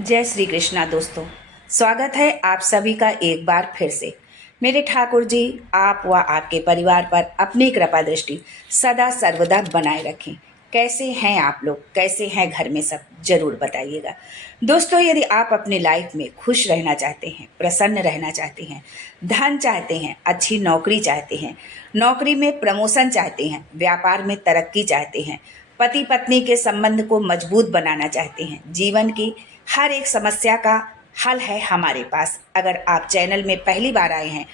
जय श्री कृष्णा दोस्तों। स्वागत है आप सभी का एक बार फिर से। मेरे ठाकुर जी आप व आपके परिवार पर अपनी कृपा दृष्टि सदा सर्वदा बनाए रखें। कैसे हैं आप लोग, कैसे हैं घर में सब, जरूर बताइएगा। दोस्तों, यदि आप अपनी लाइफ में खुश रहना चाहते हैं, प्रसन्न रहना चाहते हैं, धन चाहते हैं, अच्छी नौकरी चाहते हैं, नौकरी में प्रमोशन चाहते हैं, व्यापार में तरक्की चाहते हैं, पति पत्नी के संबंध को मजबूत बनाना चाहते हैं, जीवन की हर एक समस्या का हल है हमारे पास। अगर आप चैनल में पहली बार आए हैं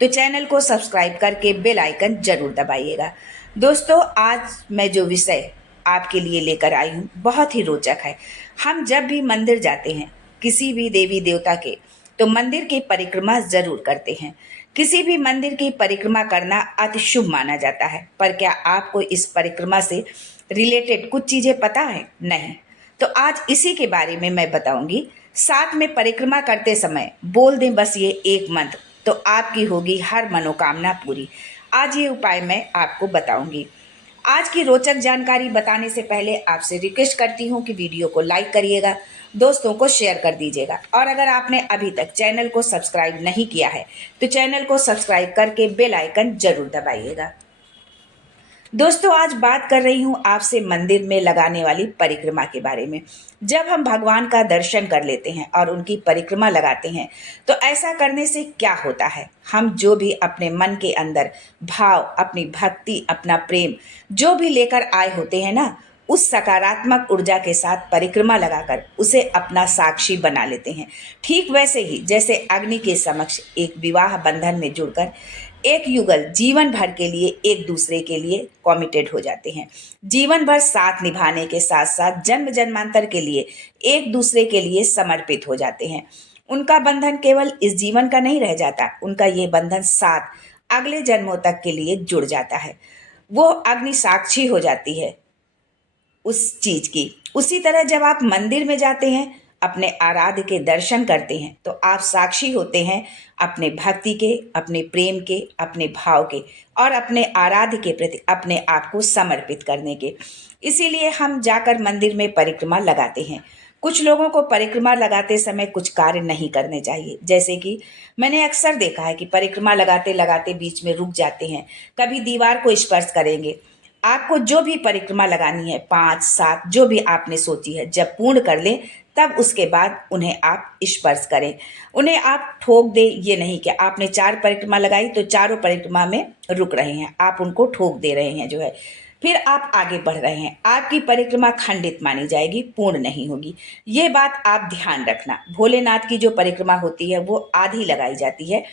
तो चैनल को सब्सक्राइब करके बेल आइकन जरूर दबाइएगा। दोस्तों, आज मैं जो विषय आपके लिए लेकर आई हूँ बहुत ही रोचक है। हम जब भी मंदिर जाते हैं किसी भी देवी देवता के, तो मंदिर की परिक्रमा जरूर करते हैं। किसी भी मंदिर की परिक्रमा करना अति शुभ माना जाता है। पर क्या आपको इस परिक्रमा से रिलेटेड कुछ चीजें पता है? नहीं। तो आज इसी के बारे में मैं बताऊंगी। साथ में परिक्रमा करते समय बोल दें बस ये एक मंत्र, तो आपकी होगी हर मनोकामना पूरी। आज ये उपाय मैं आपको बताऊंगी। आज की रोचक जानकारी बताने से पहले आपसे रिक्वेस्ट करती हूँ कि वीडियो को लाइक करिएगा, दोस्तों को शेयर कर दीजिएगा, और अगर आपने अभी तक चैनल को सब्सक्राइब नहीं किया है तो चैनल को सब्सक्राइब करके बेल आइकन जरूर दबाइएगा। दोस्तों, आज बात कर रही हूँ आपसे मंदिर में लगाने वाली परिक्रमा के बारे में। जब हम भगवान का दर्शन कर लेते हैं और उनकी परिक्रमा लगाते हैं तो ऐसा करने से क्या होता है, हम जो भी अपने मन के अंदर भाव, अपनी भक्ति, अपना प्रेम जो भी लेकर आए होते हैं ना, उस सकारात्मक ऊर्जा के साथ परिक्रमा लगाकर उसे अपना साक्षी बना लेते हैं। ठीक वैसे ही जैसे अग्नि के समक्ष एक विवाह बंधन में जुड़कर एक युगल जीवन भर के लिए एक दूसरे के लिए कमिटेड हो जाते हैं। जीवन भर साथ निभाने के साथ साथ जन्म जन्मांतर के लिए एक दूसरे के लिए समर्पित हो जाते हैं। उनका बंधन केवल इस जीवन का नहीं रह जाता, उनका ये बंधन साथ अगले जन्मों तक के लिए जुड़ जाता है। वो अग्नि साक्षी हो जाती है उस चीज की। उसी तरह जब आप मंदिर में जाते हैं, अपने आराध्य के दर्शन करते हैं, तो आप साक्षी होते हैं अपने भक्ति के, अपने प्रेम के, अपने भाव के, और अपने आराध्य के प्रति अपने आप को समर्पित करने के। इसीलिए हम जाकर मंदिर में परिक्रमा लगाते हैं। कुछ लोगों को परिक्रमा लगाते समय कुछ कार्य नहीं करने चाहिए, जैसे कि मैंने अक्सर देखा है कि परिक्रमा लगाते लगाते बीच में रुक जाते हैं, कभी दीवार को स्पर्श करेंगे। आपको जो भी परिक्रमा लगानी है, 5 7 जो भी आपने सोची है, जब पूर्ण कर लें तब उसके बाद उन्हें आप स्पर्श करें। उन्हें आप ठोक दें, ये नहीं कि आपने 4 परिक्रमा लगाई तो चारों परिक्रमा में रुक रहे हैं, आप उनको ठोक दे रहे हैं जो है, फिर आप आगे बढ़ रहे हैं। आपकी परिक्रमा खंडित मानी जाएगी, पूर्ण नहीं होगी। ये बात आप ध्यान रखना। भोलेनाथ की जो परिक्रमा होती है वो आधी लगाई जाती है,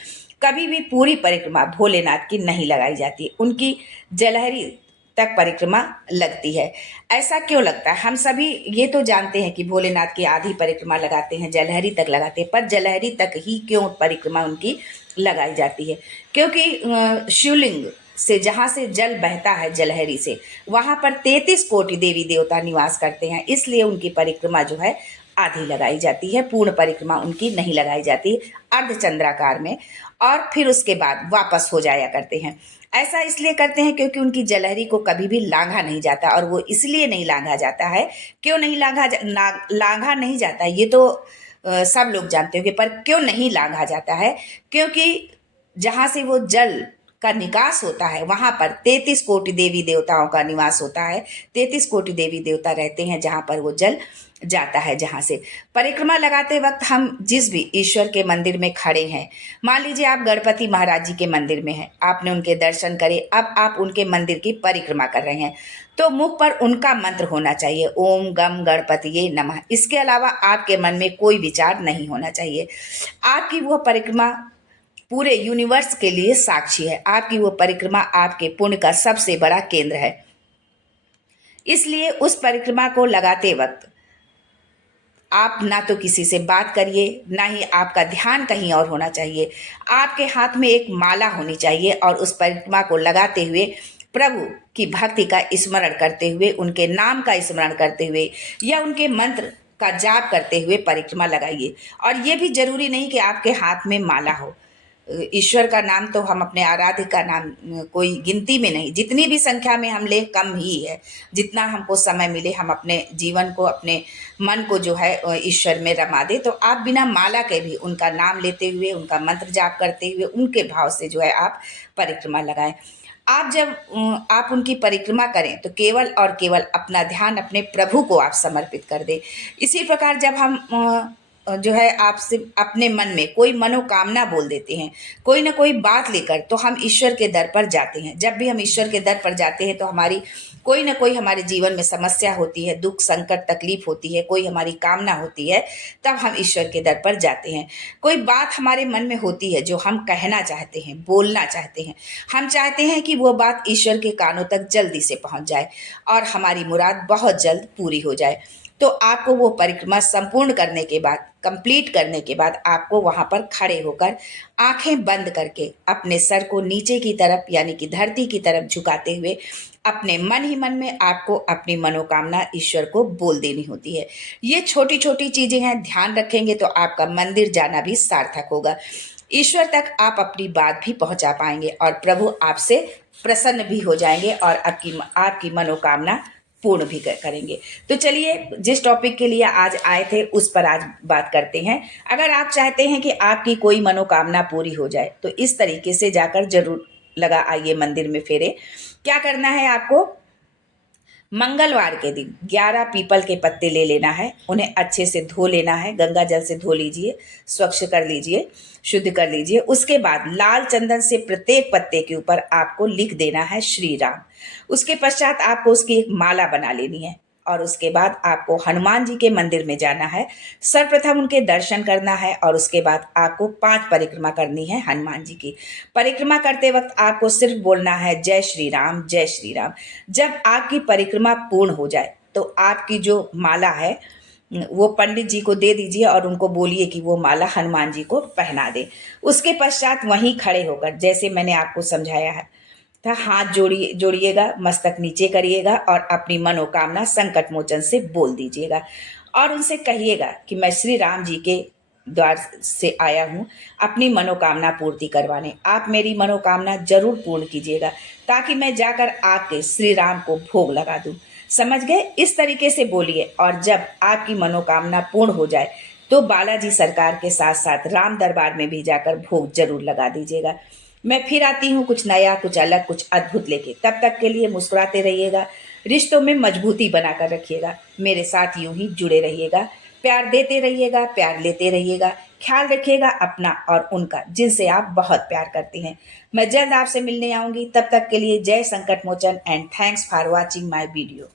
कभी भी पूरी परिक्रमा भोलेनाथ की नहीं लगाई जाती, उनकी जलहरी तक परिक्रमा लगती है। ऐसा क्यों लगता है? हम सभी ये तो जानते हैं कि भोलेनाथ की आधी परिक्रमा लगाते हैं, जलहरी तक लगाते हैं, पर जलहरी तक ही क्यों परिक्रमा उनकी लगाई जाती है? क्योंकि शिवलिंग से जहाँ से जल बहता है जलहरी से, वहां पर 33 कोटि देवी देवता निवास करते हैं, इसलिए उनकी परिक्रमा जो है आधी लगाई जाती है, पूर्ण परिक्रमा उनकी नहीं लगाई जाती, अर्धचंद्राकार में, और फिर उसके बाद वापस हो जाया करते हैं। ऐसा इसलिए करते हैं क्योंकि उनकी जलहरी को कभी भी लांघा नहीं जाता, और वो इसलिए नहीं लांघा जाता है। क्यों नहीं लांघा नहीं जाता, ये तो सब लोग जानते होंगे, पर क्यों नहीं लांघा जाता है? क्योंकि जहां से वो जल का निकास होता है वहां पर 33 कोटि देवी देवताओं का निवास होता है। 33 कोटि देवी देवता रहते हैं जहां पर वो जल जाता है। जहां से परिक्रमा लगाते वक्त हम जिस भी ईश्वर के मंदिर में खड़े हैं, मान लीजिए आप गणपति महाराज जी के मंदिर में हैं, आपने उनके दर्शन करे, अब आप उनके मंदिर की परिक्रमा कर रहे हैं, तो मुख पर उनका मंत्र होना चाहिए, ओम गम गणपतिये नमः। इसके अलावा आपके मन में कोई विचार नहीं होना चाहिए। आपकी वो परिक्रमा पूरे यूनिवर्स के लिए साक्षी है। आपकी वो परिक्रमा आपके पुण्य का सबसे बड़ा केंद्र है। इसलिए उस परिक्रमा को लगाते वक्त आप ना तो किसी से बात करिए, ना ही आपका ध्यान कहीं और होना चाहिए। आपके हाथ में एक माला होनी चाहिए, और उस परिक्रमा को लगाते हुए प्रभु की भक्ति का स्मरण करते हुए, उनके नाम का स्मरण करते हुए, या उनके मंत्र का जाप करते हुए परिक्रमा लगाइए। और ये भी जरूरी नहीं कि आपके हाथ में माला हो, ईश्वर का नाम तो हम अपने आराध्य का नाम कोई गिनती में नहीं, जितनी भी संख्या में हम ले कम ही है। जितना हमको समय मिले हम अपने जीवन को, अपने मन को जो है ईश्वर में रमा दे। तो आप बिना माला के भी उनका नाम लेते हुए, उनका मंत्र जाप करते हुए, उनके भाव से जो है आप परिक्रमा लगाएं। आप जब आप उनकी परिक्रमा करें तो केवल और केवल अपना ध्यान अपने प्रभु को आप समर्पित कर दें। इसी प्रकार जब हम जो है आपसे अपने मन में कोई मनोकामना बोल देते हैं, कोई ना कोई बात लेकर, तो हम ईश्वर के दर पर जाते हैं। जब भी हम ईश्वर के दर पर जाते हैं तो हमारी कोई ना कोई हमारे जीवन में समस्या होती है, दुख संकट तकलीफ होती है, कोई हमारी कामना होती है, तब हम ईश्वर के दर पर जाते हैं। कोई बात हमारे मन में होती है जो हम कहना चाहते हैं, बोलना चाहते हैं, हम चाहते हैं कि वो बात ईश्वर के कानों तक जल्दी से पहुंच जाए और हमारी मुराद बहुत जल्द पूरी हो जाए। तो आपको वो परिक्रमा संपूर्ण करने के बाद, कंप्लीट करने के बाद, आपको वहां पर खड़े होकर आंखें बंद करके अपने सर को नीचे की तरफ यानी कि धरती की तरफ झुकाते हुए अपने मन ही मन में आपको अपनी मनोकामना ईश्वर को बोल देनी होती है। ये छोटी छोटी चीजें हैं, ध्यान रखेंगे तो आपका मंदिर जाना भी सार्थक होगा। ईश्वर तक आप अपनी बात भी पहुंचा पाएंगे और प्रभु आपसे प्रसन्न भी हो जाएंगे और आपकी आपकी मनोकामना पूर्ण भी करेंगे। तो चलिए, जिस टॉपिक के लिए आज आए थे उस पर आज बात करते हैं। अगर आप चाहते हैं कि आपकी कोई मनोकामना पूरी हो जाए तो इस तरीके से जाकर जरूर लगा आइए मंदिर में फेरे। क्या करना है आपको? मंगलवार के दिन 11 पीपल के पत्ते ले लेना है, उन्हें अच्छे से धो लेना है, गंगा जल से धो लीजिए, स्वच्छ कर लीजिए, शुद्ध कर लीजिए। उसके बाद लाल चंदन से प्रत्येक पत्ते के ऊपर आपको लिख देना है श्री राम। उसके पश्चात आपको उसकी एक माला बना लेनी है और उसके बाद आपको हनुमान जी के मंदिर में जाना है, सर्वप्रथम उनके दर्शन करना है और उसके बाद आपको 5 परिक्रमा करनी है हनुमान जी की। परिक्रमा करते वक्त आपको सिर्फ बोलना है जय श्री राम, जय श्री राम। जब आपकी परिक्रमा पूर्ण हो जाए तो आपकी जो माला है वो पंडित जी को दे दीजिए और उनको बोलिए कि वो माला हनुमान जी को पहना दे। उसके पश्चात वहीं खड़े होकर, जैसे मैंने आपको समझाया है था, हाथ जोड़िएगा, मस्तक नीचे करिएगा और अपनी मनोकामना संकट मोचन से बोल दीजिएगा और उनसे कहिएगा कि मैं श्री राम जी के द्वार से आया हूँ अपनी मनोकामना पूर्ति करवाने। आप मेरी मनोकामना जरूर पूर्ण कीजिएगा ताकि मैं जाकर आके श्री राम को भोग लगा दूं। समझ गए? इस तरीके से बोलिए और जब आपकी मनोकामना पूर्ण हो जाए तो बालाजी सरकार के साथ साथ राम दरबार में भी जाकर भोग जरूर लगा दीजिएगा। मैं फिर आती हूँ कुछ नया, कुछ अलग, कुछ अद्भुत लेके। तब तक के लिए मुस्कुराते रहिएगा, रिश्तों में मजबूती बनाकर रखिएगा, मेरे साथ यूं ही जुड़े रहिएगा, प्यार देते रहिएगा, प्यार लेते रहिएगा। ख्याल रखिएगा अपना और उनका जिनसे आप बहुत प्यार करते हैं। मैं जल्द आपसे मिलने आऊंगी। तब तक के लिए जय Sankat Mochan and thanks for watching my video.